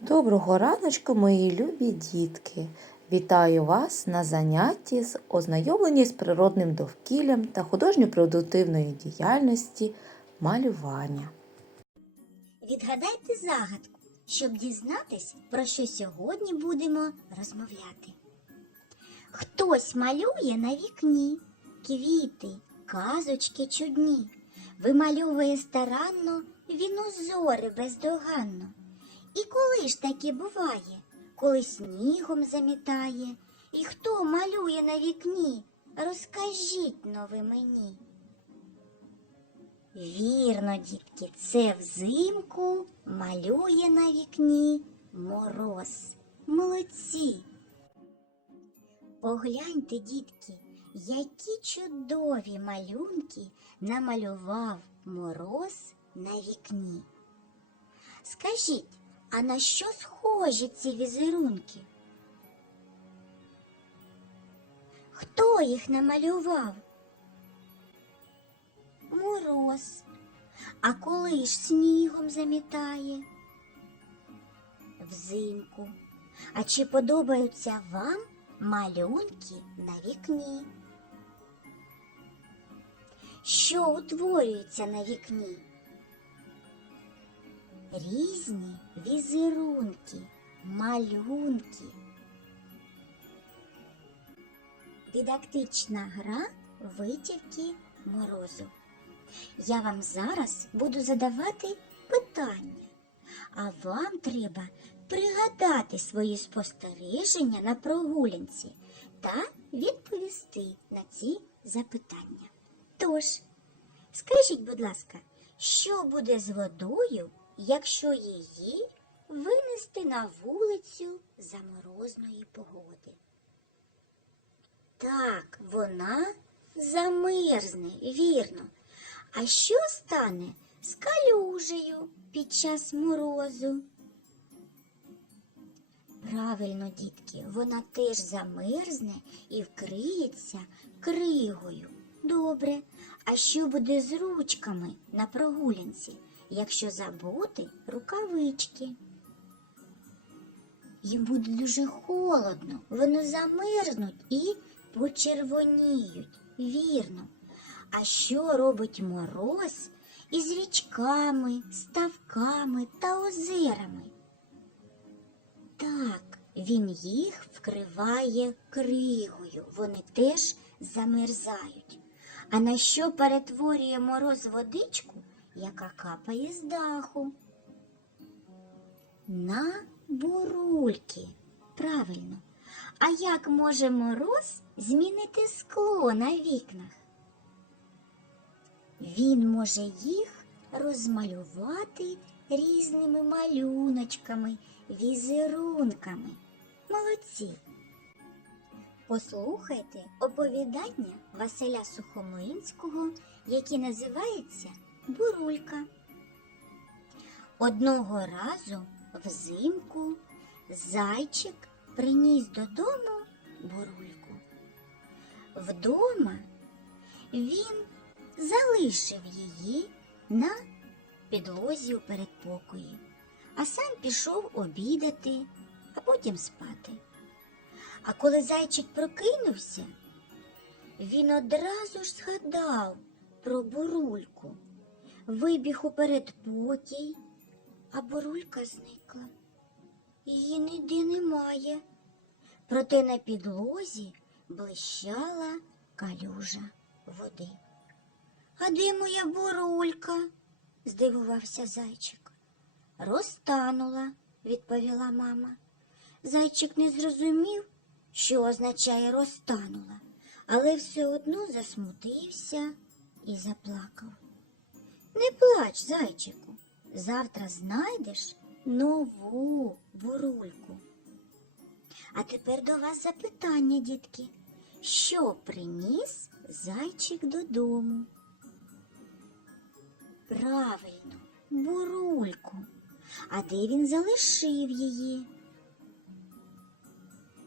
Доброго раночку, мої любі дітки! Вітаю вас на занятті з ознайомлення з природним довкіллям та художньо-продуктивної діяльності малювання. Відгадайте загадку, щоб дізнатись, про що сьогодні будемо розмовляти. Хтось малює на вікні квіти, казочки чудні, вимальовує старанно він узори бездоганно. І коли ж таке буває, коли снігом замітає, і хто малює на вікні, розкажіть но мені. Вірно, дітки, це взимку малює на вікні мороз. Молодці. Погляньте, дітки, які чудові малюнки намалював мороз на вікні. Скажіть, а на що схожі ці візерунки? Хто їх намалював? Мороз. А коли ж снігом замітає? Взимку. А чи подобаються вам малюнки на вікні? Що утворюється на вікні? Різні візерунки, малюнки. Дидактична гра витівки морозу. Я вам зараз буду задавати питання, а вам треба пригадати свої спостереження на прогулянці та відповісти на ці запитання. Тож, скажіть, будь ласка, що буде з водою, якщо її винести на вулицю за морозної погоди? Так, вона замерзне, вірно. А що стане з калюжею під час морозу? Правильно, дітки, вона теж замерзне і вкриється кригою. Добре. А що буде з ручками на прогулянці, якщо забути рукавички? Їм буде дуже холодно, вони замерзнуть і почервоніють. Вірно. А що робить мороз із річками, ставками та озерами? Так, він їх вкриває кригою, вони теж замерзають. А на що перетворює мороз водичку, яка капає з даху? На бурульки. Правильно. А як може мороз змінити скло на вікнах? Він може їх розмалювати різними малюночками, візерунками. Молодці. Послухайте оповідання Василя Сухомлинського, яке називається Бурулька. Одного разу взимку зайчик приніс додому бурульку. Вдома він залишив її на підлозі у передпокої, а сам пішов обідати, а потім спати. А коли зайчик прокинувся, він одразу ж згадав про бурульку, вибіг у передпокій, а бурулька зникла. Її ніде немає. Проте на підлозі блищала калюжа води. А де моя бурулька? здивувався зайчик. Розтанула, відповіла мама. Зайчик не зрозумів, що означає розтанула, але все одно засмутився і заплакав. Не плач, зайчику, завтра знайдеш нову бурульку. А тепер до вас запитання, дітки. Що приніс зайчик додому? Правильно, бурульку. А де він залишив її?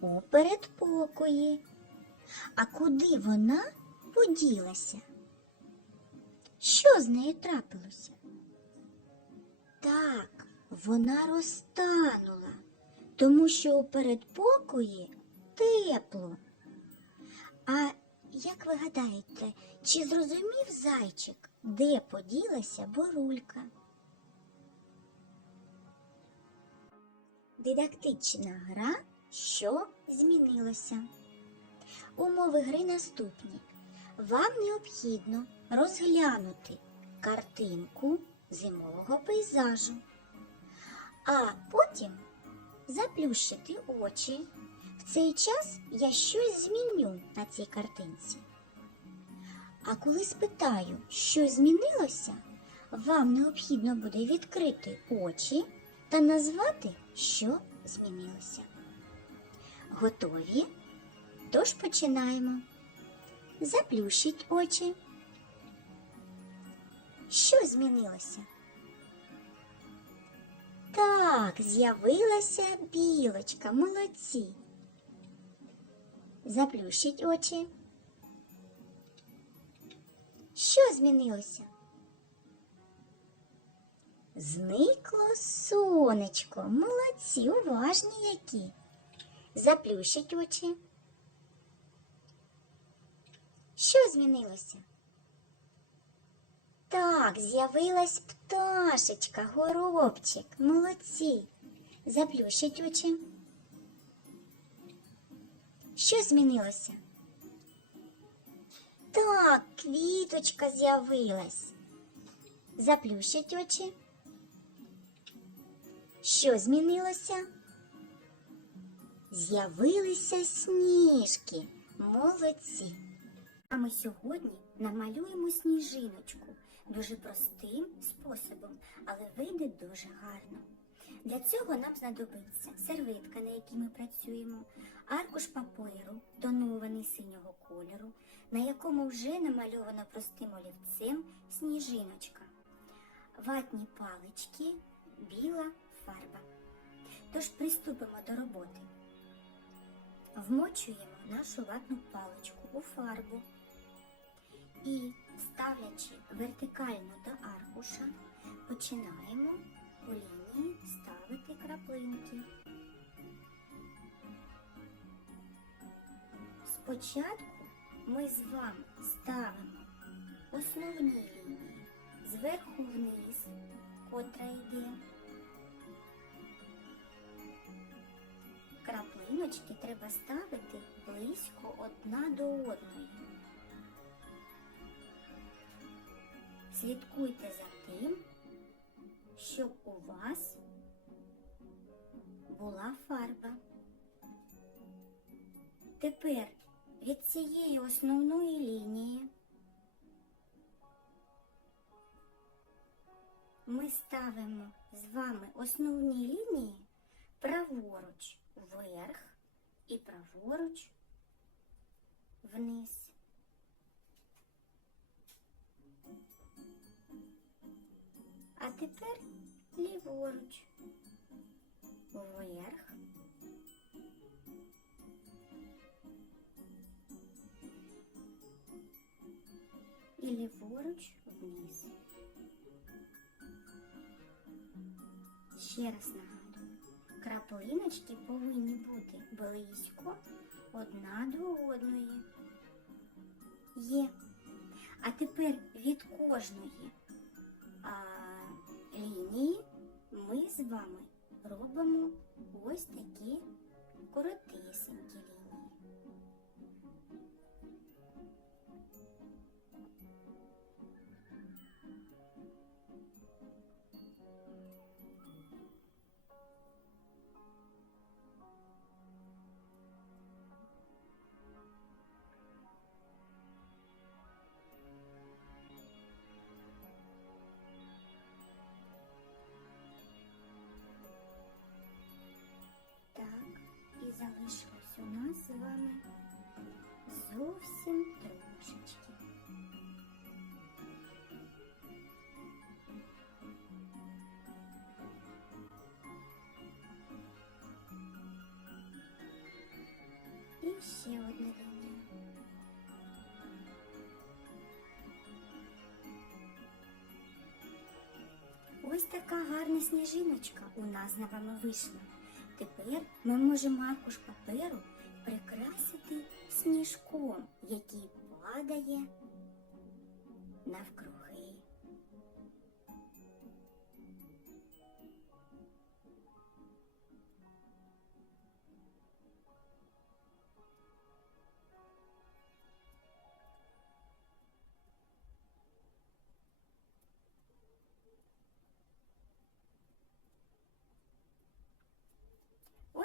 У передпокої. А куди вона поділася? Що з нею трапилося? Так, вона розтанула, тому що у передпокої тепло. А як ви гадаєте, чи зрозумів зайчик, де поділася борулька? Дидактична гра, що змінилося. Умови гри наступні. Вам необхідно розглянути картинку зимового пейзажу, а потім заплющити очі. В цей час я щось зміню на цій картинці. А коли спитаю, що змінилося, вам необхідно буде відкрити очі та назвати, що змінилося. Готові? Тож починаємо. Заплющіть очі. Що змінилося? Так, з'явилася білочка, молодці. Заплющіть очі. Що змінилося? Зникло сонечко. Молодці, уважні які. Заплющіть очі. Що змінилося? Так, з'явилась пташечка, горобчик. Молодці. Заплющіть очі. Що змінилося? Так, квіточка з'явилась. Заплющіть очі. Що змінилося? З'явилися сніжки. Молодці. А ми сьогодні намалюємо сніжиночку дуже простим способом, але вийде дуже гарно. Для цього нам знадобиться серветка, на якій ми працюємо, аркуш паперу, тонований синього кольору, на якому вже намальовано простим олівцем сніжиночка, ватні палички, біла фарба. Тож приступимо до роботи. Вмочуємо нашу ватну паличку у фарбу і, ставлячи вертикально до аркуша, починаємо у лінії ставити краплинки. Спочатку ми з вами ставимо основні лінії зверху вниз, котра йде. Краплиночки треба ставити близько одна до одної. Слідкуйте за тим, щоб у вас була фарба. Тепер від цієї основної лінії ми ставимо з вами основні лінії праворуч вверх і праворуч вниз. А тепер ліворуч вверх. І ліворуч вниз. Ще раз нагадую, краплиночки повинні бути близько одна до одної. Є. А тепер від кожної лінії ми з вами робимо ось такі коротесенькі Ось така гарна сніжиночка у нас з вами вийшла. Тепер ми можемо аркуш паперу прикрасити сніжком, який падає навкруги.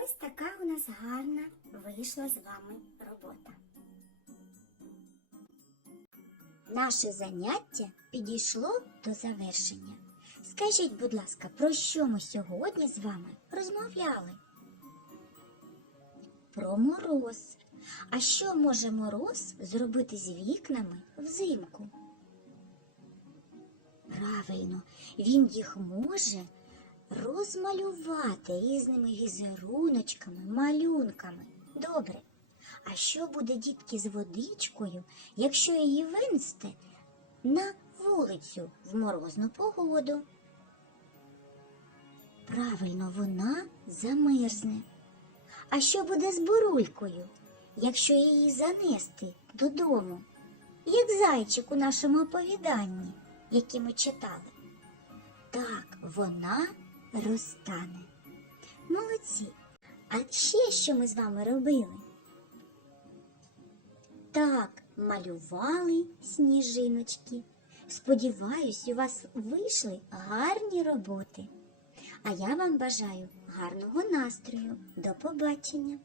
Ось така у нас гарна вийшла з вами робота. Наше заняття підійшло до завершення. Скажіть, будь ласка, про що ми сьогодні з вами розмовляли? Про мороз. А що може мороз зробити з вікнами взимку? Правильно, він їх може розмалювати різними візеруночками, малюнками. Добре. А що буде дітки з водичкою, якщо її винести на вулицю в морозну погоду? Правильно, вона замерзне. А що буде з бурулькою, якщо її занести додому, як зайчик у нашому оповіданні, яке ми читали? Так, вона розтане. Молодці. А ще що ми з вами робили? Так, малювали сніжиночки. Сподіваюсь, у вас вийшли гарні роботи. А я вам бажаю гарного настрою. До побачення!